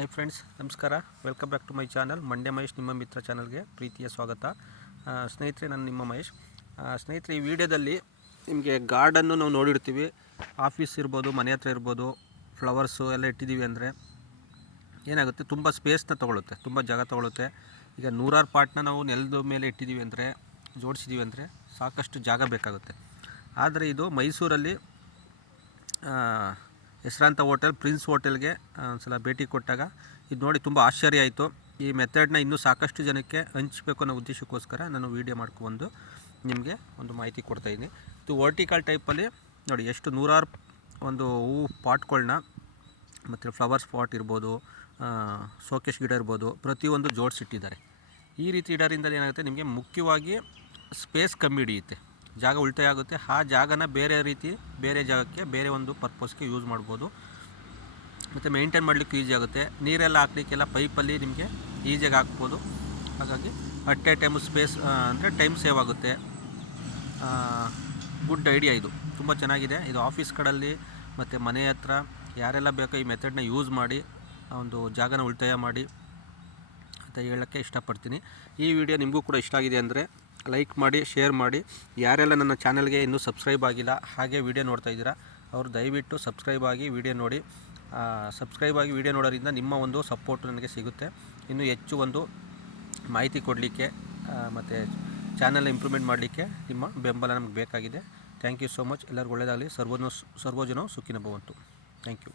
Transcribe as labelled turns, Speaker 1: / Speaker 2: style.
Speaker 1: Hi friends ನಮಸ್ಕಾರ. Welcome back to my channel Mandya Mahesh ನಿಮ್ಮ ಮಿತ್ರ ಚಾನಲ್ಗೆ ಪ್ರೀತಿಯ ಸ್ವಾಗತ. ಸ್ನೇಹಿತರೆ, ನಾನು ನಿಮ್ಮ ಮಹೇಶ್. ಸ್ನೇಹಿತರೆ, ಈ ವಿಡಿಯೋದಲ್ಲಿ ನಿಮಗೆ ಗಾರ್ಡನ್ನು ನಾವು ನೋಡಿರ್ತೀವಿ. ಆಫೀಸ್ ಇರ್ಬೋದು, ಮನೆ ಹತ್ರ ಇರ್ಬೋದು ಫ್ಲವರ್ಸು ಎಲ್ಲ ಇಟ್ಟಿದ್ದೀವಿ ಅಂದರೆ ಏನಾಗುತ್ತೆ? ತುಂಬ ಸ್ಪೇಸ್ನ ತೊಗೊಳುತ್ತೆ. ತುಂಬ ಜಾಗ ತೊಗೊಳುತ್ತೆ. ಈಗ ನೂರಾರು ಪಾಟ್ನ ನಾವು ನೆಲದ ಮೇಲೆ ಇಟ್ಟಿದ್ದೀವಿ ಅಂದರೆ ಜೋಡಿಸಿದ್ದೀವಿ ಅಂದರೆ ಸಾಕಷ್ಟು ಜಾಗ ಬೇಕಾಗುತ್ತೆ. ಆದರೆ ಇದು ಮೈಸೂರಲ್ಲಿ ಹೆಸರಾಂತ ಹೋಟೆಲ್, ಪ್ರಿನ್ಸ್ ಹೋಟೆಲ್ಗೆ ಒಂದ್ಸಲ ಭೇಟಿ ಕೊಟ್ಟಾಗ. ಇದು ನೋಡಿ ತುಂಬ ಆಶ್ಚರ್ಯ ಆಯಿತು. ಈ ಮೆಥಡ್ನ ಇನ್ನೂ ಸಾಕಷ್ಟು ಜನಕ್ಕೆ ಹಂಚಬೇಕು ಅನ್ನೋ ಉದ್ದೇಶಕ್ಕೋಸ್ಕರ ನಾನು ವೀಡಿಯೋ ಮಾಡ್ಕೊಂಡು ನಿಮಗೆ ಒಂದು ಮಾಹಿತಿ ಕೊಡ್ತಾಯಿದ್ದೀನಿ ಇದು ವರ್ಟಿಕಲ್ ಟೈಪಲ್ಲಿ ನೋಡಿ ಎಷ್ಟು ನೂರಾರು ಒಂದು ಹೂವು ಪಾಟ್ಗಳನ್ನ ಮತ್ತು ಫ್ಲವರ್ಸ್ ಪಾಟ್ ಇರ್ಬೋದು ಸೋಕೇಶ್ ಗಿಡ ಇರ್ಬೋದು, ಪ್ರತಿಯೊಂದು ಜೋಡಿಸಿಟ್ಟಿದ್ದಾರೆ. ಈ ರೀತಿ ಇಡೋದ್ರಿಂದ ಏನಾಗುತ್ತೆ? ನಿಮಗೆ ಮುಖ್ಯವಾಗಿ ಸ್ಪೇಸ್ ಕಮ್ಮಿ ಹಿಡಿಯುತ್ತೆ. ಜಾಗ ಉಳಿತಾಯ ಆಗುತ್ತೆ. ಆ ಜಾಗನ ಬೇರೆ ರೀತಿ, ಬೇರೆ ಜಾಗಕ್ಕೆ, ಬೇರೆ ಒಂದು ಪರ್ಪಸ್ಗೆ ಯೂಸ್ ಮಾಡ್ಬೋದು. ಮತ್ತು ಮೇಂಟೈನ್ ಮಾಡಲಿಕ್ಕೆ ಈಸಿ ಆಗುತ್ತೆ. ನೀರೆಲ್ಲ ಹಾಕ್ಲಿಕ್ಕೆಲ್ಲ ಪೈಪಲ್ಲಿ ನಿಮಗೆ ಈಸಿಯಾಗಿ ಹಾಕ್ಬೋದು. ಹಾಗಾಗಿ ಅಟ್ ಎ ಟೈಮ್ ಸ್ಪೇಸ್ ಅಂದರೆ ಟೈಮ್ ಸೇವ್ ಆಗುತ್ತೆ. ಗುಡ್ ಐಡಿಯಾ ಇದು. ತುಂಬ ಚೆನ್ನಾಗಿದೆ. ಇದು ಆಫೀಸ್ ಕಡಲ್ಲಿ ಮತ್ತು ಮನೆ ಹತ್ರ ಯಾರೆಲ್ಲ ಬೇಕೋ ಈ ಮೆಥಡ್ನ ಯೂಸ್ ಮಾಡಿ ಒಂದು ಜಾಗನ ಉಳಿತಾಯ ಮಾಡಿ ಅಂತ ಹೇಳೋಕ್ಕೆ ಇಷ್ಟಪಡ್ತೀನಿ. ಈ ವಿಡಿಯೋ ನಿಮಗೂ ಕೂಡ ಇಷ್ಟ ಆಗಿದೆ ಅಂದರೆ ಲೈಕ್ ಮಾಡಿ ಶೇರ್ ಮಾಡಿ. ಯಾರೆಲ್ಲ ನನ್ನ ಚಾನಲ್ಗೆ ಇನ್ನೂ ಸಬ್ಸ್ಕ್ರೈಬ್ ಆಗಿಲ್ಲ, ಹಾಗೆ ವಿಡಿಯೋ ನೋಡ್ತಾ ಇದ್ದೀರಾ, ಅವರು ದಯವಿಟ್ಟು ಸಬ್ಸ್ಕ್ರೈಬ್ ಆಗಿ ವಿಡಿಯೋ ನೋಡಿ. ಸಬ್ಸ್ಕ್ರೈಬ್ ಆಗಿ ವಿಡಿಯೋ ನೋಡೋದ್ರಿಂದ ನಿಮ್ಮ ಒಂದು ಸಪೋರ್ಟ್ ನನಗೆ ಸಿಗುತ್ತೆ. ಇನ್ನೂ ಹೆಚ್ಚು ಒಂದು ಮಾಹಿತಿ ಕೊಡಲಿಕ್ಕೆ ಮತ್ತು ಚಾನಲ್ ಇಂಪ್ರೂವ್ಮೆಂಟ್ ಮಾಡಲಿಕ್ಕೆ ನಿಮ್ಮ ಬೆಂಬಲ ನಮಗೆ ಬೇಕಾಗಿದೆ. ಥ್ಯಾಂಕ್ ಯು ಸೋ ಮಚ್ ಎಲ್ಲರಿಗೂ ಒಳ್ಳೆಯದಾಗಲಿ ಸರ್ವನು ಸರ್ವೋಜನೋ ಸುಖಿನ ಭವಂತು. Thank you